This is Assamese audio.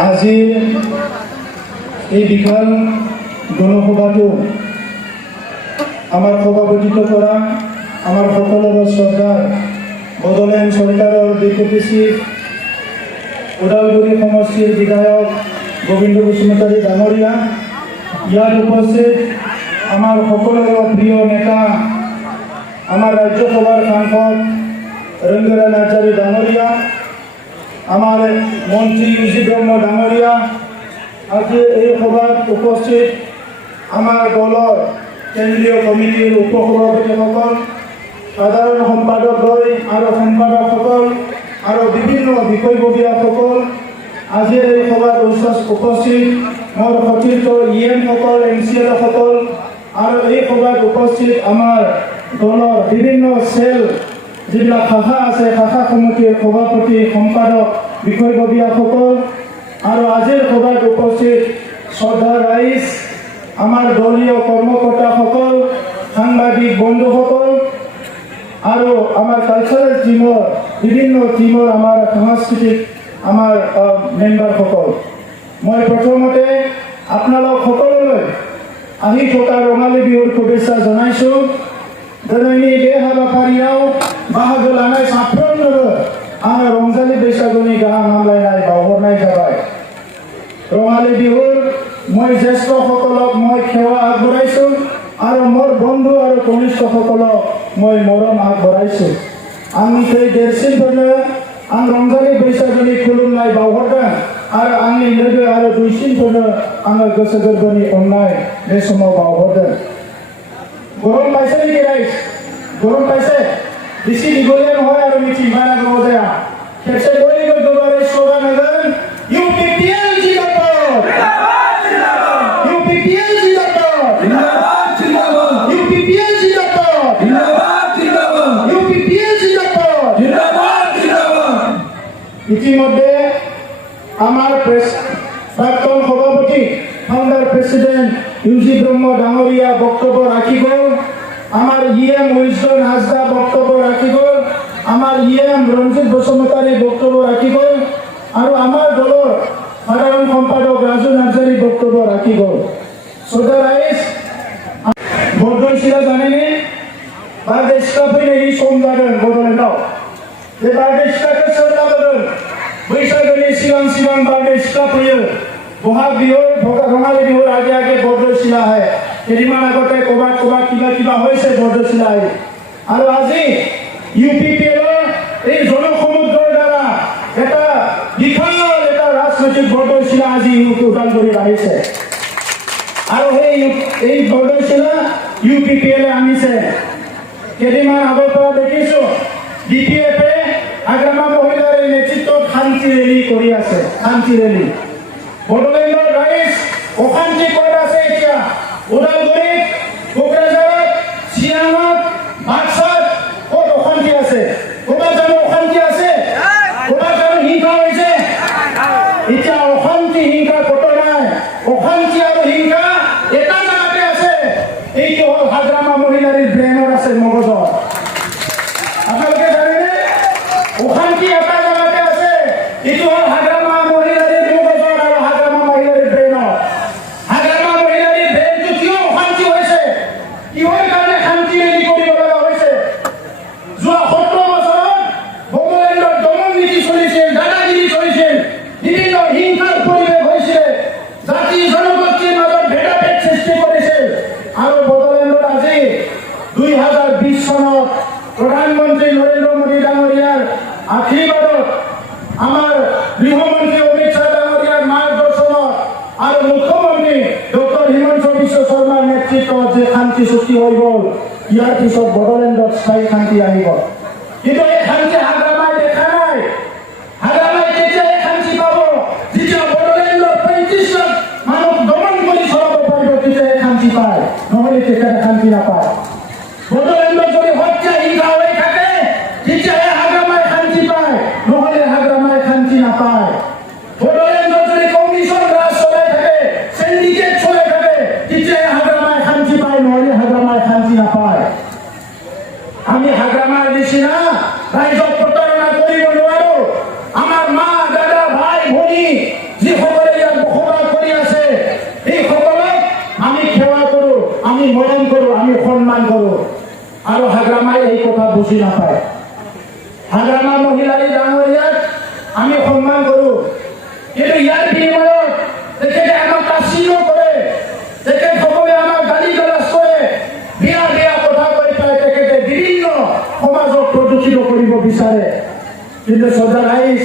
আজি এই বিশাল গণসভাটো আমাৰ সভাপতিত্ব কৰা আমাৰ সকলোৰে চৰকাৰ বড়োলেণ্ড চৰকাৰৰ ডেপুটি চিফ ওদালগুৰি সমষ্টিৰ বিধায়ক গোবিন্দ বসুমতাৰী ডাঙৰীয়া, ইয়াত উপস্থিত আমাৰ সকলোৰে প্ৰিয় নেতা আমাৰ ৰাজ্যসভাৰ সাংসদ ৰঞ্জনা নাৰ্জাৰী ডাঙৰীয়া, আমাৰ মন্ত্ৰী ইউজি ব্ৰহ্ম ডাঙৰীয়া, আজি এই সভাত উপস্থিত আমাৰ দলৰ কেন্দ্ৰীয় কমিটিৰ উপসভাপতিসকল, সাধাৰণ সম্পাদকদ্বয় আৰু সম্পাদকসকল আৰু বিভিন্ন বিষয়ববীয়াসকল, আজিৰ এই সভাত উপস্থিত মোৰ সতীৰ্থ EM-সকল, MCL-সকল আৰু এই সভাত উপস্থিত আমাৰ দলৰ বিভিন্ন চেল যিবিলাক শাখা আছে, শাখা সমিতিৰ সভাপতি, সম্পাদক, বিষয়ববীয়াসকল আৰু আজিৰ সভাত উপস্থিত শ্ৰদ্ধা ৰাইজ, আমাৰ দলীয় কৰ্মকৰ্তাসকল, সাংবাদিক বন্ধুসকল আৰু আমাৰ কালচাৰেল টিমৰ বিভিন্ন টিমৰ আমাৰ সাংস্কৃতিক আমাৰ মেম্বাৰসকল, মই প্ৰথমতে আপোনালোক সকলোলৈ আহি থকা ৰঙালী বিহুৰ শুভেচ্ছা জনাইছোঁ। दिनैनि बे हाबाफारियाव बाहागो लानाय साफ्रोमनोबो आङो रंजालि बैसागुनि गाहाम हामलायनाय बावहरनाय जाबाय। रङाली बिहुर মই জ্যেষ্ঠসকলক মই সেৱা আগবঢ়াইছোঁ আৰু মোৰ বন্ধু আৰু কনিষ্ঠসকলক মই মৰম আগবঢ়াইছোঁ। आंनिख्रुइ देरसिनफोरनो आं रंजालि बैसागुनि खुलुमनाय बावहरदों आरो आंनि लोगो आरो दुइसिनफोरनो आङो गोसो गोरबोनि अननाय बे समाव बावहरदों। गरम पाइसे नेকি राइज? गरम पाइसे? बेसि दीघलीया নহয় আৰু मिटिं बारा गोबाव जाया। खेबसे बयबो गोबारै स्ल'गान होगोन, UPPL जिंदाबाद! UPPL जिंदाबाद! UPPL जिंदाबाद! UPPL जिंदाबाद! ইতিমধ্যে আমাৰ প্ৰাক্তন সভাপতি ফাউণ্ডাৰ প্ৰেচিডেণ্ট ইউজি ব্ৰহ্ম ডাঙৰীয়া বক্তব্য ৰাখি গ'ল, আমাৰ EM উইজডন হাজদা বক্তব্য ৰাখি গ'ল, আমাৰ EM ৰঞ্জিত বসুমতাৰী বক্তব্য ৰাখি গ'ল আৰু আমাৰ দলৰ সাধাৰণ সম্পাদক ৰাজু নাৰ্জাৰী বক্তব্য ৰাখি গ'ল। শ্ৰদ্ধা राइज, बरद'सिया जानायनि बारदै सिख्ला फैनायनि सम जादों बड'लेण्डआव। बे बारदै सिख्लाखौ सोर लाबोगोन? बैसागोनि सिगां सिगां बारदै सिख्ला फैयो। বহাগ বিহুৰ ৰঙালী বিহুৰ আগে আগে বৰদৈচিলা আহে। কেইদিনমান আগতে ক'ৰবাত কিবা হৈছে বৰদৈচিলা আহি। আৰু আজি UPPLৰ এই জনসমুদ্ৰৰ দ্বাৰা এটা বিশাল এটা ৰাজনৈতিক বৰদৈচিলা আজি ওদালগুৰিত আহিছে আৰু এই বৰদৈচিলা UPPLে আনিছে। কেইদিনমান আগৰ পৰা দেখিছোঁ DPF-এ আগ্ৰামা মহিলাৰ নেতৃত্বত শান্তি ৰেলী কৰি আছে। শান্তি ৰেলী বড়োলেণ্ডৰ ৰাইজ অশান্তি ক'ত আছে এতিয়া? ওদালগুৰিত, কোকৰাঝাৰত, চিৰাঙত, বাক্সাত ক'ত অশান্তি আছে? ক'ৰবাত জানো অশান্তি আছে? ক'ৰবাত জানো হিংসা হৈছে? এতিয়া অশান্তি হিংসা ক'তো নাই। অশান্তি আৰু হিংসা এটা জাগাতে আছে, এইটো হ'ল হাগ্ৰামা মহিলাৰীৰ ব্ৰেইনত আছে, মগজত। আপোনালোকে জানেনে? অশান্তি এটা জাগাতে আছে, এইটো হ'ল হাগ্ৰামা মহিলাৰীৰ মগজত আৰু হাগ্ৰামা মহিলাৰীৰ ব্ৰেইনত। হাগ্ৰামা মহিলাৰীৰ ব্ৰেইনটো কিয় অশান্তি হৈছে? কিহৰ কাৰণে শান্তি ৰেলী কৰিব লগা হৈছে? যোৱা 17 বছৰত বড়োলেণ্ডত দমন নীতি চলিছিল, দাদাগিৰি চলিছিল, বিভিন্ন হিংসাৰ পৰিৱেশ হৈছিল, জাতি জনগোষ্ঠীৰ মাজত ভেদাভেদ সৃষ্টি কৰিছিল। আৰু বড়োলেণ্ডত আজি 2020 চনত প্ৰধানমন্ত্ৰী নৰেন্দ্ৰ মোদী ডাঙৰীয়াৰ আশীৰ্বাদত, আমাৰ গৃহমন্ত্ৰী অমিত শ্বাহ ডাঙৰীয়াৰ মাৰ্গদৰ্শনত আৰু মুখ্যমন্ত্ৰী ডক্টৰ হিমন্ত বিশ্ব শৰ্মাৰ নেতৃত্বত যে শান্তি চুক্তি হৈ গ'ল, ইয়াৰ পিছত বড়োলেণ্ডত স্থায়ী শান্তি আহিব। কিন্তু এই শান্তি হাগ্ৰামাই দেখা নাই। হাগ্ৰামাই কেতিয়া এই শান্তি পাব? যেতিয়া বড়োলেণ্ডৰ 35 লাখ মানুহ দমন কৰি চলাব পাৰিব, তেতিয়া এই শান্তি পায়, নহ'লে তেতিয়া শান্তি নাপায়। বড়োলেণ্ডত যদি হত্যা হিংসা হৈ থাকে, তেতিয়াহে হাগ্ৰামাই শান্তি পায়, নহ'লে হাগ্ৰামাই শান্তি নাপায়। বড়োলেণ্ডত যদি কমিশ্যন ৰাজ চলাই থাকে, সিন্ডিকেট চলাই থাকে, তেতিয়াহে হাগ্ৰামাই শান্তি পায়, নহ'লে হাগ্ৰামাই শান্তি নাপায়। আমি হাগ্ৰামাৰ নিচিনা ৰাইজক প্ৰতাৰণা কৰিব নোৱাৰো। আমাৰ মা, দাদা, ভাই, ভনী যি মৰম কৰোঁ, আমি সন্মান কৰোঁ আৰু হাগ্ৰামাই এই কথা বুজি নাপায়। হাগ্ৰামা মহিলাই ডাঙৰীয়াক আমি সন্মান কৰোঁ, কিন্তু ইয়াৰ বিনিময়ত তেখেতে আমাক তাচিনো কৰে, তেখেতসকলে আমাক গালি গালাজ কৰে, বেয়া বেয়া কথা কৈ পেলাই তেখেতে বিভিন্ন সমাজক প্ৰদূষিত কৰিব বিচাৰে। কিন্তু শ্ৰদ্ধা ৰাইজ,